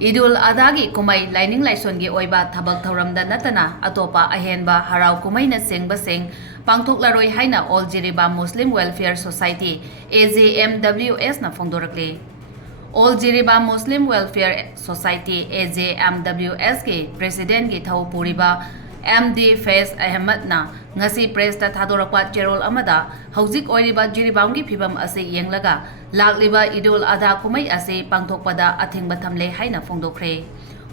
Eid-Ul-Aadha gi Kumhei Laining-Laison gi oiba thabak thauramda Nattana atopa ahenba harau kumhei na sengba seng Pangthoklaroi haina All Jiribam Muslim Welfare Society AJMWS na phongdorakle. All Jiribam Muslim Welfare Society AJMWS ki President gi thau puriba MD Faiz Ahmed na ngasi press ta thadorakpa cherol amada hauzik oiriba Jiribam gi phibam ase yenglaga lakliba Eid-Ul-Aadha kumhei ase pangthokpada athingba thamle haina phongdokre.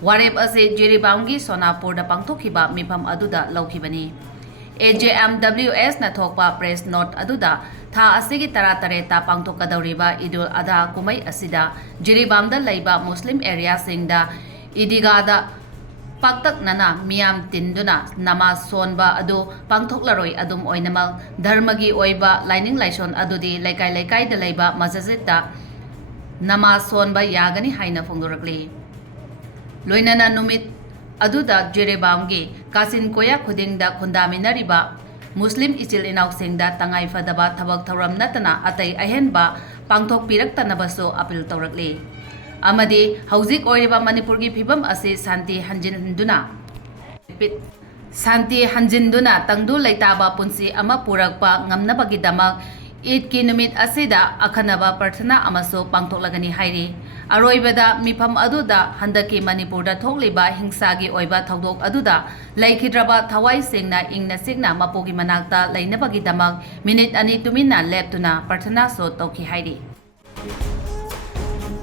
Warep ase Jiribam gi Sonapur da pangthokhiba mifam aduda laukibani. AJMWS na thokpa press note aduda tha asigi taratare ta pangthokadauriba Eid-Ul-Aadha kumhei asida Jiribam da laiba Muslim area singda Idga da Paktak nana miyam tinduna namaz sonba adu Pangthoklaroi adum oinamal dharmagi oiba Laining-Laison adudi laikai da laiba masjid da namaz sonba yagani haina phongdorakli. Loinana numit aduda Jiribam gi kasin koya khuding da khundaminariba Muslim ichil inauk singda tangai fadaba thabak thauram Nattana atai ahenba pangthok piraktanabaso apil taurakli. Amadi hauzik oiriba Manipur gi phibam ase santi hanjinduna tangdu laitaba punsi ama purakpa ngamnabagi damak Eid ki numit asida akhanaba parthana amaso pangthoklagani hairi. Aroibada mifam aduda handaki Manipur da thokliba hingsa gi oiba thaudok aduda laikhidraba thawai singna ingna signa mapogi manakta lainabagi damak minute ani tumina leptuna parthana so tokhi hairi.